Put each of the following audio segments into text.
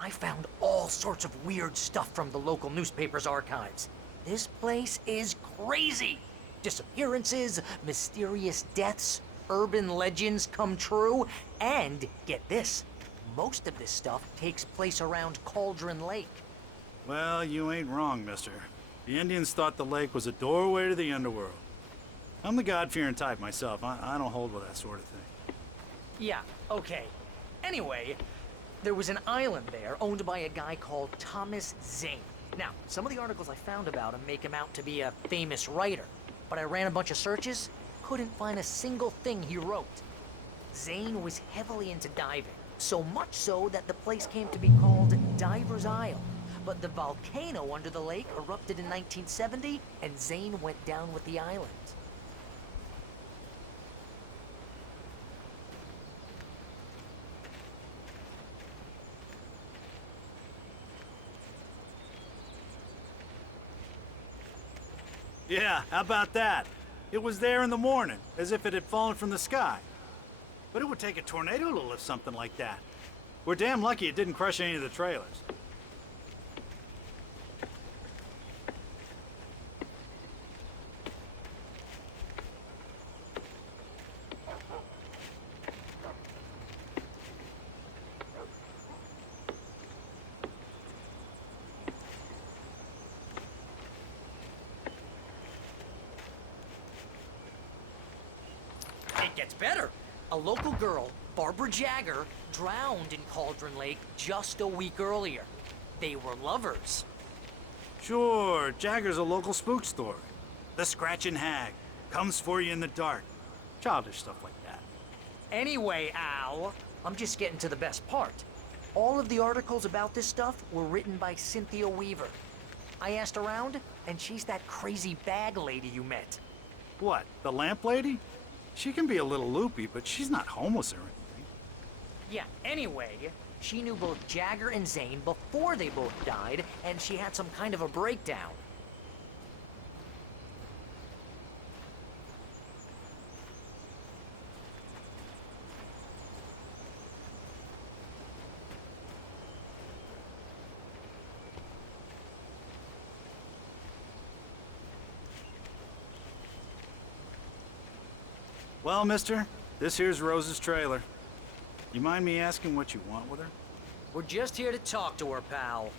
I found all sorts of weird stuff from the local newspaper's archives. This place is crazy. Disappearances, mysterious deaths, urban legends come true, and get this, most of this stuff takes place around Cauldron Lake. Well, you ain't wrong, mister. The Indians thought the lake was a doorway to the underworld. I'm the God-fearing type myself. I don't hold with that sort of thing. Yeah, okay. Anyway, there was an island there owned by a guy called Thomas Zane. Now, some of the articles I found about him make him out to be a famous writer, but I ran a bunch of searches, couldn't find a single thing he wrote. Zane was heavily into diving, so much so that the place came to be called Diver's Isle. But the volcano under the lake erupted in 1970, and Zane went down with the island. Yeah, how about that? It was there in the morning, as if it had fallen from the sky. But it would take a tornado to lift something like that. We're damn lucky it didn't crush any of the trailers. It gets better. A local girl, Barbara Jagger, drowned in Cauldron Lake just a week earlier. They were lovers. Sure, Jagger's a local spook story. The Scratching Hag comes for you in the dark. Childish stuff like that. Anyway, Al, I'm just getting to the best part. All of the articles about this stuff were written by Cynthia Weaver. I asked around, and she's that crazy bag lady you met. What, the lamp lady? She can be a little loopy, but she's not homeless or anything. Yeah, anyway, she knew both Jagger and Zane before they both died, and she had some kind of a breakdown. Well, mister, this here's Rose's trailer. You mind me asking what you want with her? We're just here to talk to her, pal.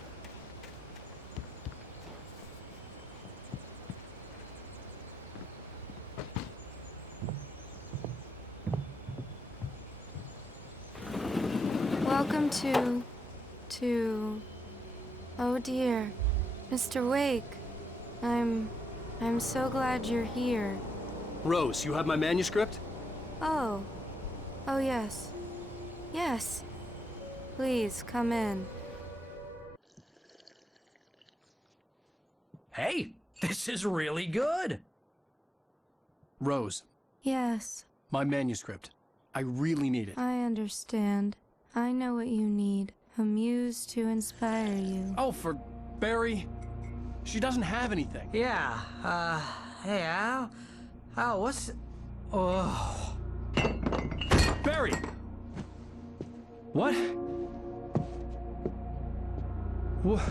Welcome to... Oh dear, Mr. Wake. I'm so glad you're here. Rose, you have my manuscript? Oh. Oh yes. Yes. Please, come in. Hey, this is really good. Rose, Yes, my manuscript. I really need it. I understand. I know what you need. A muse to inspire you. Oh, for Barry? She doesn't have anything. Yeah, hey, Al? Al, what's... Oh... Barry! What? What?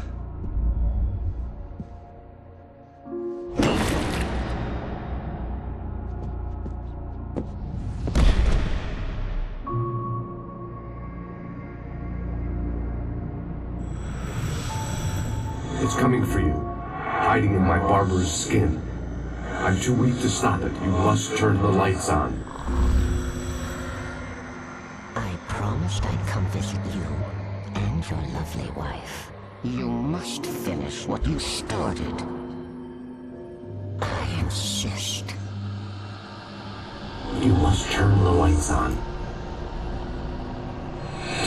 It's coming for you, hiding in my barber's skin. I'm too weak to stop it. You must turn the lights on. I promised I'd come visit you and your lovely wife. You must finish what you started. I insist. You must turn the lights on.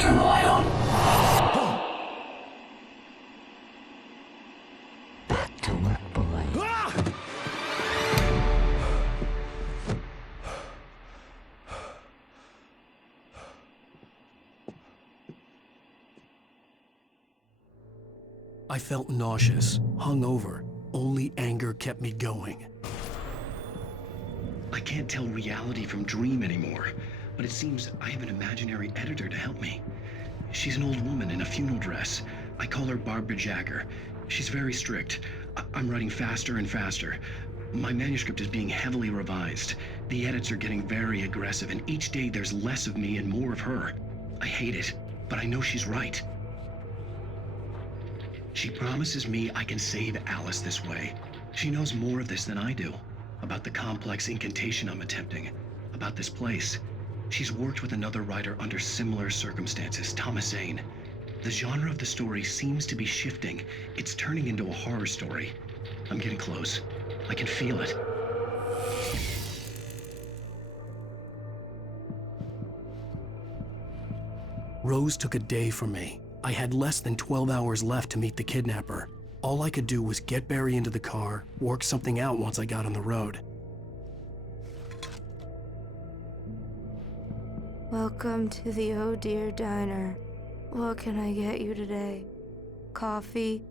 Turn the light on. Back to work, boy. I felt nauseous, hungover. Only anger kept me going. I can't tell reality from dream anymore, but it seems I have an imaginary editor to help me. She's an old woman in a funeral dress. I call her Barbara Jagger. She's very strict. I'm writing faster and faster. My manuscript is being heavily revised. The edits are getting very aggressive, and each day there's less of me and more of her. I hate it, but I know she's right. She promises me I can save Alice this way. She knows more of this than I do. About the complex incantation I'm attempting. About this place. She's worked with another writer under similar circumstances, Thomas Zane. The genre of the story seems to be shifting. It's turning into a horror story. I'm getting close. I can feel it. Rose took a day from me. I had less than 12 hours left to meet the kidnapper. All I could do was get Barry into the car, work something out once I got on the road. Welcome to the Oh Dear Diner. What can I get you today? Coffee?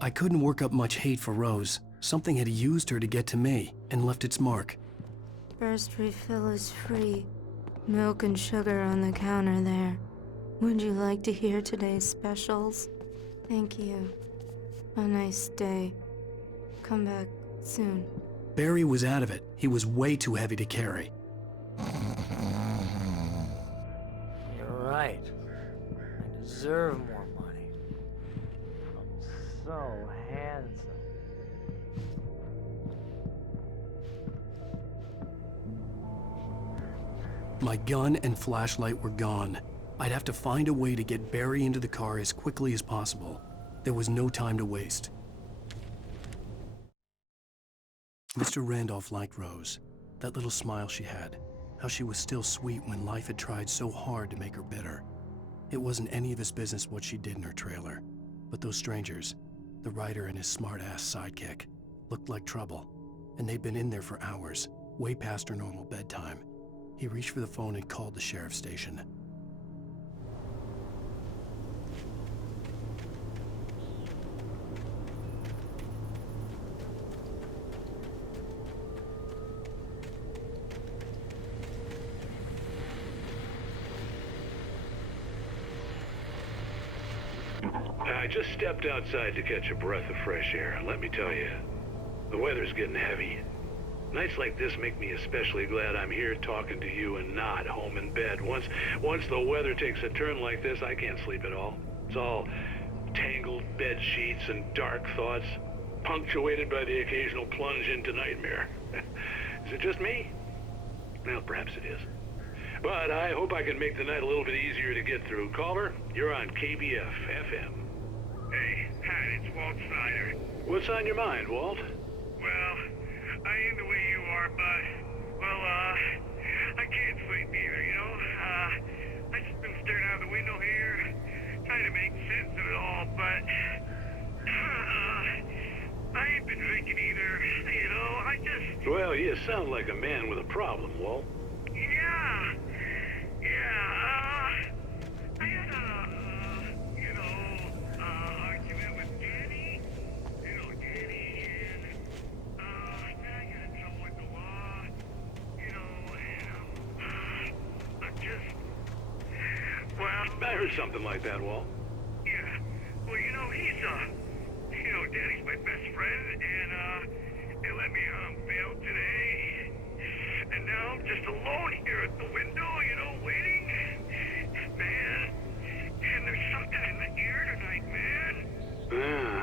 I couldn't work up much hate for Rose. Something had used her to get to me and left its mark. First refill is free. Milk and sugar on the counter there. Would you like to hear today's specials? Thank you. A nice day. Come back soon. Barry was out of it. He was way too heavy to carry. You're right. I deserve more money. I'm so handsome. My gun and flashlight were gone. I'd have to find a way to get Barry into the car as quickly as possible. There was no time to waste. Mr. Randolph liked Rose. That little smile she had. How she was still sweet when life had tried so hard to make her bitter. It wasn't any of his business what she did in her trailer. But those strangers, the writer and his smart-ass sidekick, looked like trouble. And they'd been in there for hours, way past her normal bedtime. He reached for the phone and called the sheriff's station. I just stepped outside to catch a breath of fresh air, and let me tell you, the weather's getting heavy. Nights like this make me especially glad I'm here talking to you and not home in bed. Once the weather takes a turn like this, I can't sleep at all. It's all tangled bed sheets and dark thoughts, punctuated by the occasional plunge into nightmare. Is it just me? Well, perhaps it is. But I hope I can make the night a little bit easier to get through. Caller, you're on KBF FM. Hey, Pat, it's Walt Snyder. What's on your mind, Walt? Well, I ain't the way you are, but, well, I can't sleep either, you know? I just been staring out the window here, trying to make sense of it all, but, I ain't been drinking either, you know? I just... Well, you sound like a man with a problem, Walt. Yeah, I had a, argument with Danny. You know, Danny, and, I got in trouble with the law, you know, and, I'm just, well... I heard something like that, Walt. Yeah, well, you know, Danny's my best friend, and, they let me on bail today, and now I'm just alone here at the window, you know, waiting. Man, and there's something in the air tonight, man.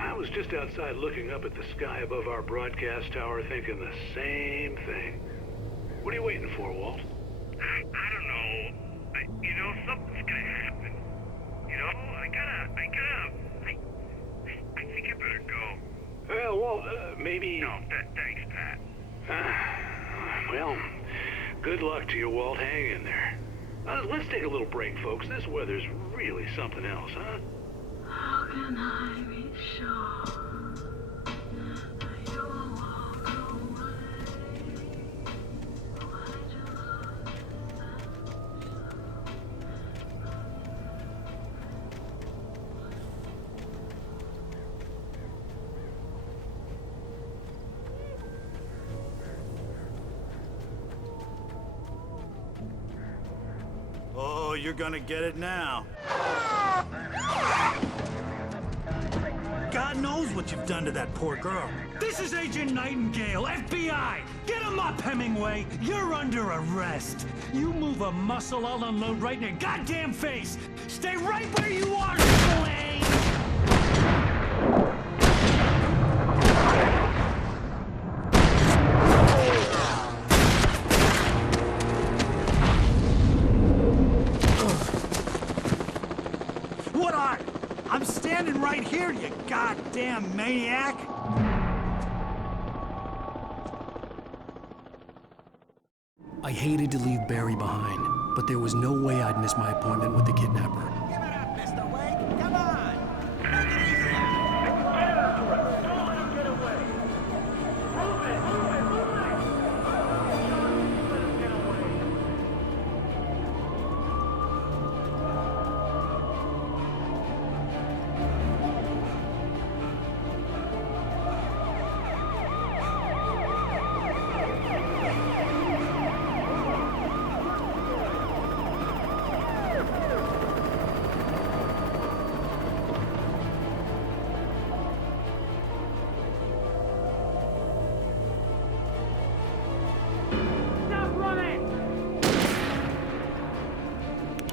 I was just outside looking up at the sky above our broadcast tower thinking the same thing. What are you waiting for, Walt? I don't know. You know, something's gonna happen. You know, I think I better go. Well, Walt, maybe... No, thanks, Pat. Well, good luck to you, Walt. Hang in there. Let's take a little break, folks. This weather's really something else, huh? How can I be sure that you will walk away? Oh, you're gonna get it now. what you've done to that poor girl. This is Agent Nightingale, FBI! Get him up, Hemingway! You're under arrest! You move a muscle, I'll unload right in your goddamn face! Stay right where you are, Slade! What are? I'm standing right here, you goddamn maniac! I hated to leave Barry behind, but there was no way I'd miss my appointment with the kidnapper. Give it up, Mr. Wake! Come on! Take it easy! Don't let him get away! Move it! Move it! Move it! Let him get away! Stop running!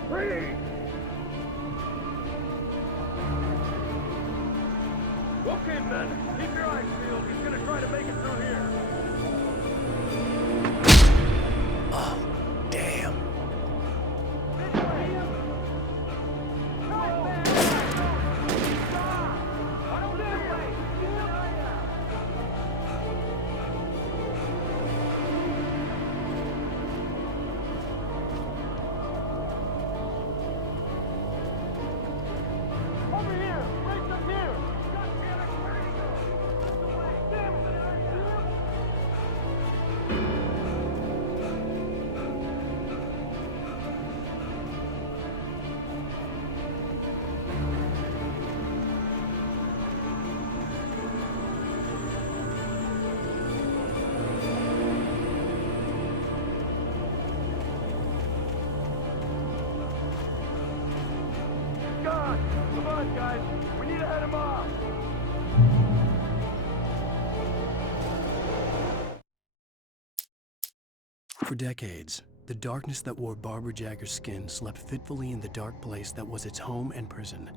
Freeze! Okay, men, keep your eyes peeled. He's gonna try to make it through here. Oh, damn. Over here! Race up here! God damn it, where did he go? This way! Damn it! God! Come on, guys! We need to head him off! For decades, the darkness that wore Barbara Jagger's skin slept fitfully in the dark place that was its home and prison.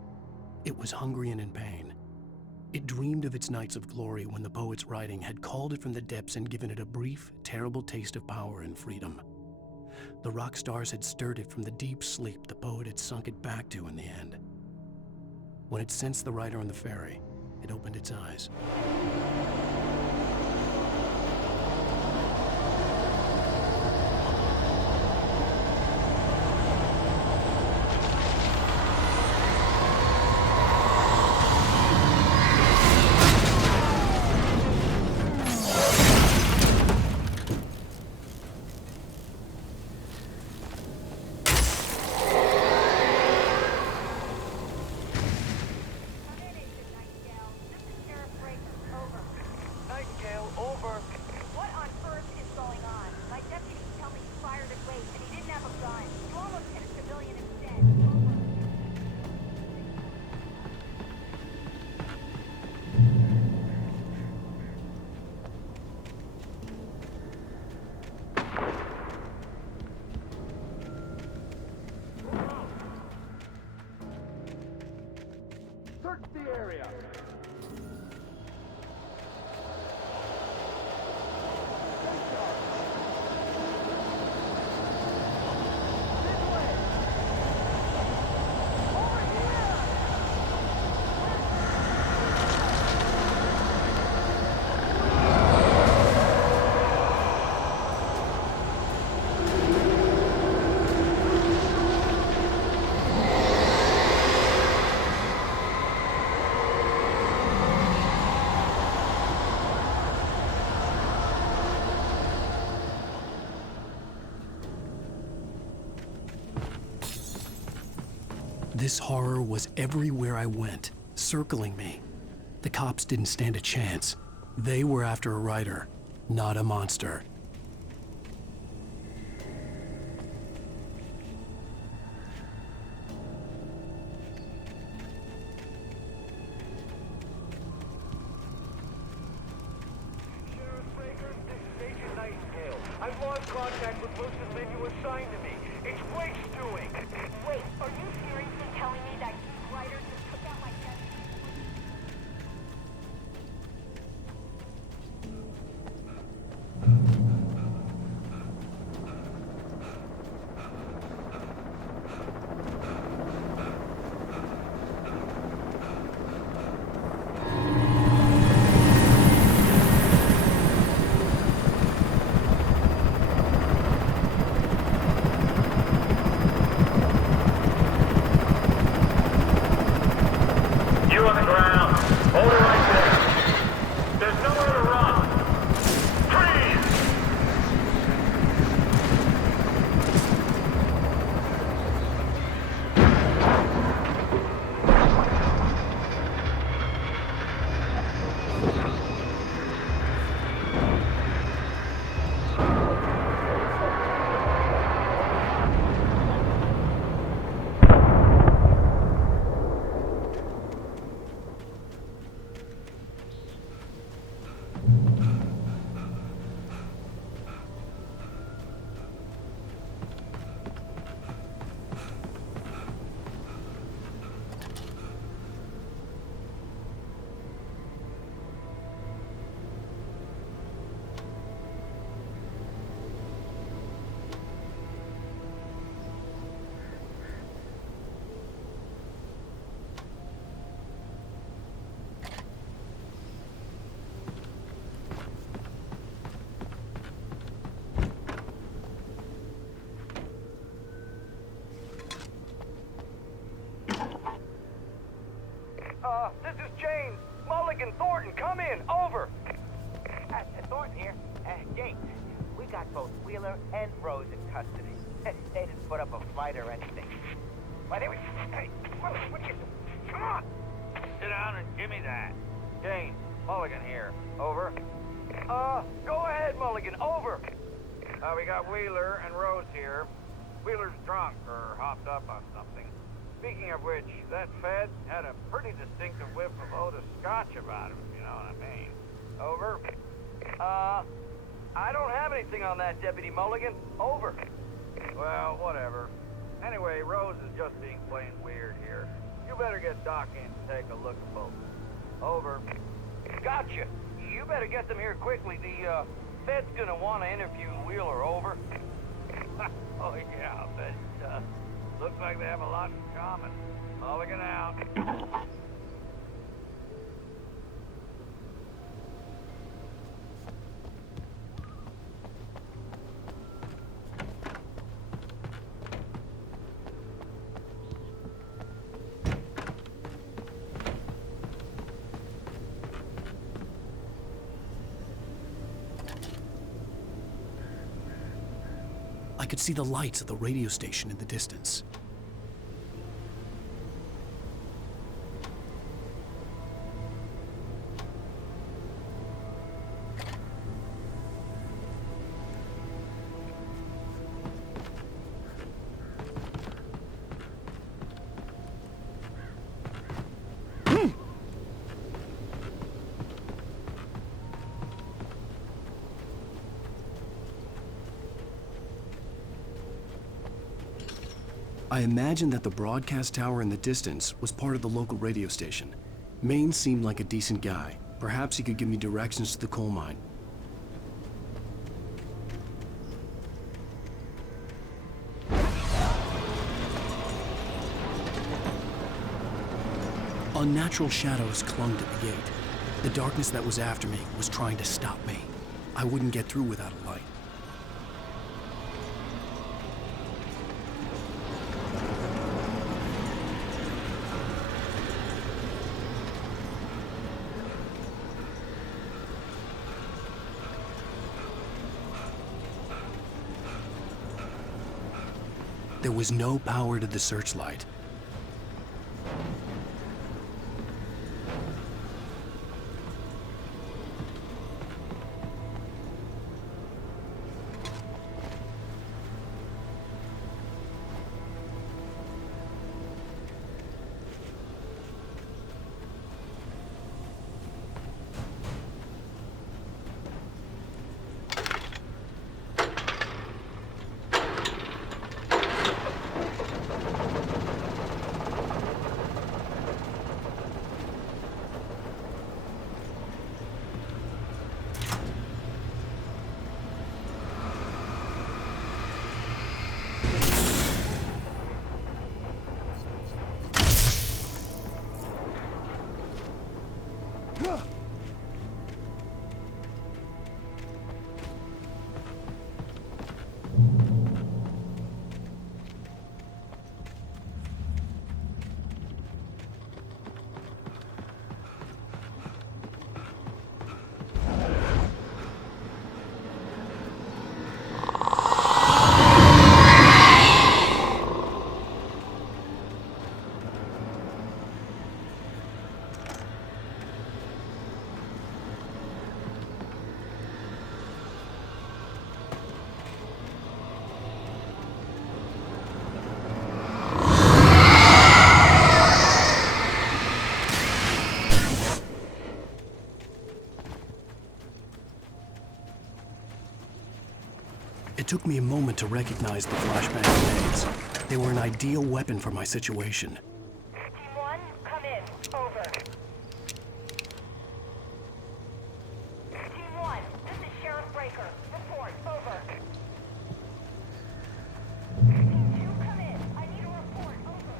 It was hungry and in pain. It dreamed of its nights of glory when the poet's writing had called it from the depths and given it a brief, terrible taste of power and freedom. The rock stars had stirred it from the deep sleep the poet had sunk it back to in the end. When it sensed the rider on the ferry, it opened its eyes. Nightingale, over. What on earth is going on? My deputies tell me he fired at Wade and he didn't have a gun. You almost hit a civilian instead. Search the area! This horror was everywhere I went, circling me. The cops didn't stand a chance. They were after a writer, not a monster. contact with Luce's men you assigned to me. It's Wake's doing. Wait, are you seriously telling me that Ryder just took out my desk? You on the ground. Hold it right there. There's nowhere to run. Freeze! This is James. Mulligan, Thornton, come in. Over. Thornton here. James, we got both Wheeler and Rose in custody. They didn't put up a fight or anything. Why, they were... Hey, what you... Come on! Sit down and give me that. James, Mulligan here. Over. Go ahead, Mulligan. Over. We got Wheeler and Rose here. Wheeler's drunk or hopped up on something. Speaking of which, that Fed had a pretty distinctive whiff of Otis Scotch about him, you know what I mean. Over. I don't have anything on that, Deputy Mulligan. Over. Well, whatever. Anyway, Rose is just being plain weird here. You better get Doc in to take a look at both. Over. Gotcha. You better get them here quickly. The, Fed's gonna want to interview Wheeler. Over. Oh, yeah, I'll bet it does. Looks like they have a lot in common. Mulligan out. I could see the lights of the radio station in the distance. I imagined that the broadcast tower in the distance was part of the local radio station. Maine seemed like a decent guy. Perhaps he could give me directions to the coal mine. Unnatural shadows clung to the gate. The darkness that was after me was trying to stop me. I wouldn't get through without a light. There was no power to the searchlight. It took me a moment to recognize the flashbang grenades. They were an ideal weapon for my situation. Team 1, come in. Over. Team 1, this is Sheriff Breaker. Report. Over. Team 2, come in. I need a report. Over.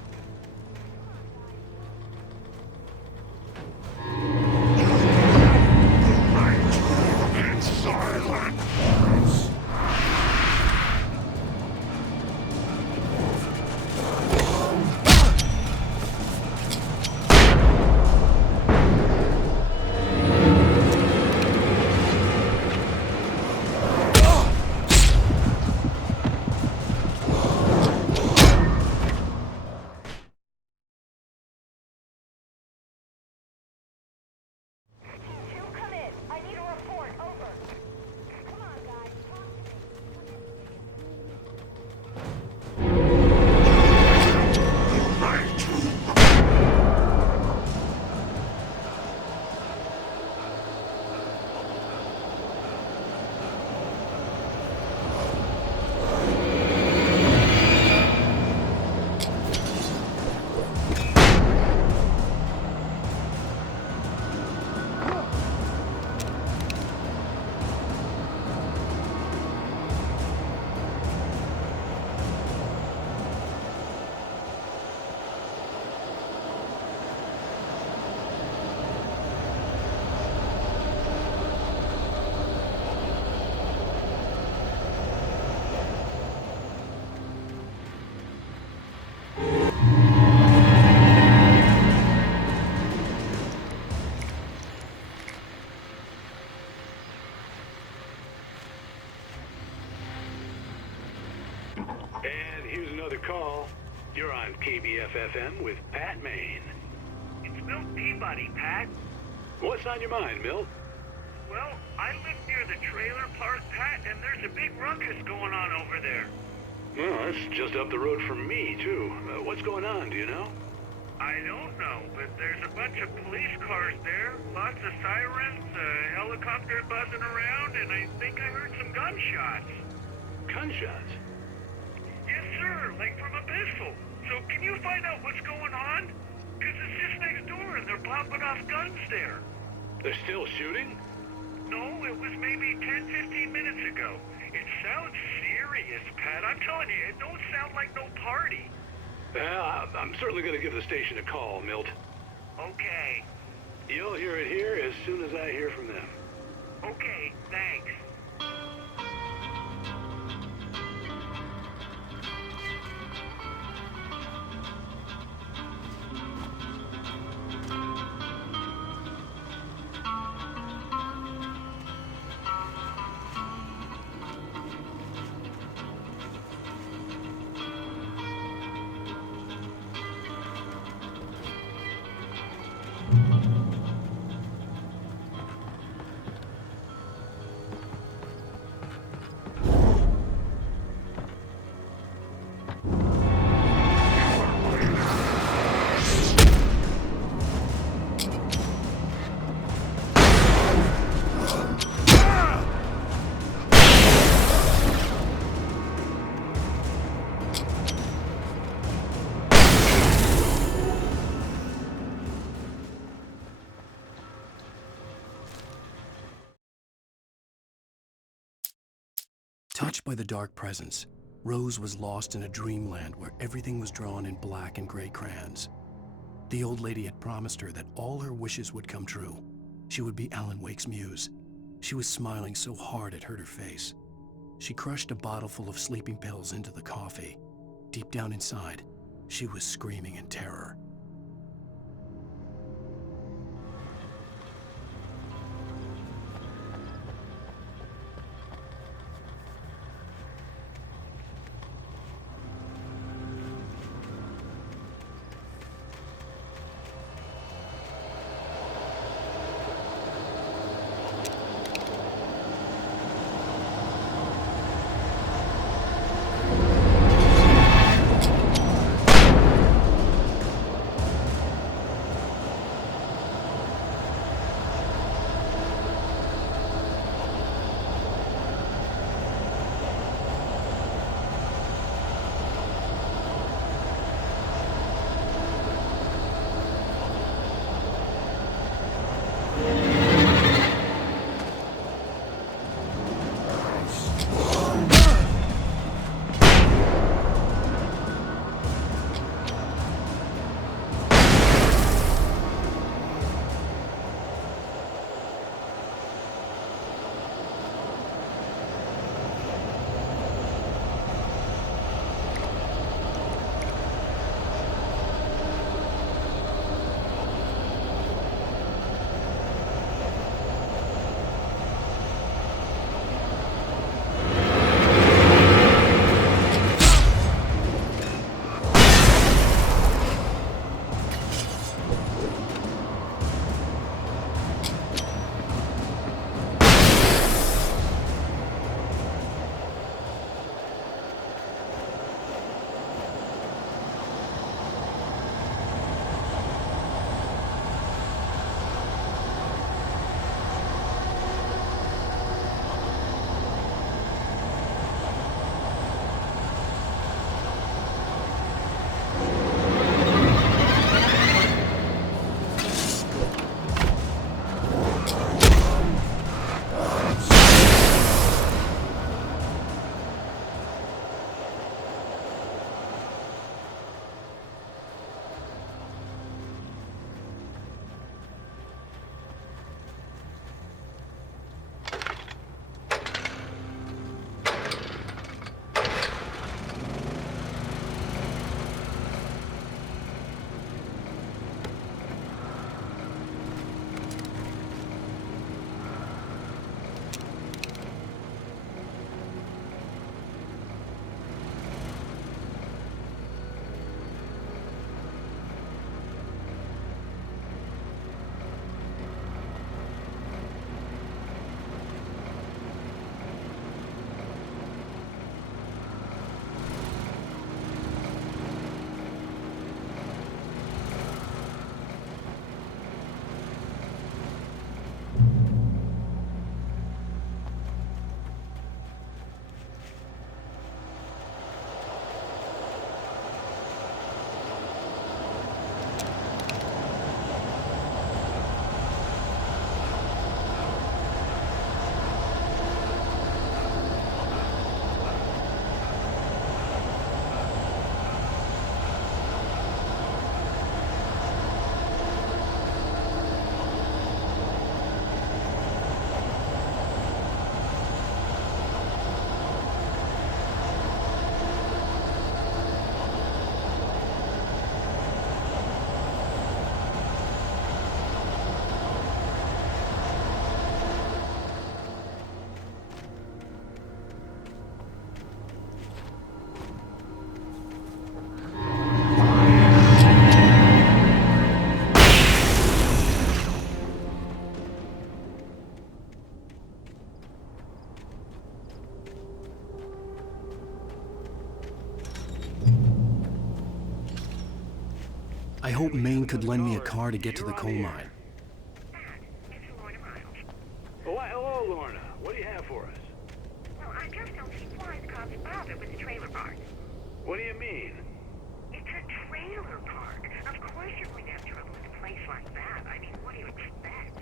And here's another call. You're on KBF-FM with Pat Maine. It's Milt Peabody, Pat. What's on your mind, Milt? Well, I live near the trailer park, Pat, and there's a big ruckus going on over there. Well, that's just up the road from me, too. What's going on, do you know? I don't know, but there's a bunch of police cars there, lots of sirens, a helicopter buzzing around, and I think I heard some gunshots. Gunshots? Yes, sir, like from a pistol. So can you find out what's going on? Because it's just next door and they're popping off guns there. They're still shooting? No, it was maybe 10-15 minutes ago. It sounds serious, Pat. I'm telling you, it don't sound like no party. Well, I'm certainly going to give the station a call, Milt. Okay. You'll hear it here as soon as I hear from them. Okay, thanks. Touched by the dark presence, Rose was lost in a dreamland where everything was drawn in black and gray crayons. The old lady had promised her that all her wishes would come true, She would be Alan Wake's muse. She was smiling so hard it hurt her face. She crushed a bottle full of sleeping pills into the coffee. Deep down inside, she was screaming in terror. I hope Maine could lend me a car to get to the coal mine. Oh, hello, Lorna. What do you have for us? Well, I just don't see why the cops bother with the trailer park. What do you mean? It's a trailer park. Of course you're going to have trouble with a place like that. I mean, what do you expect?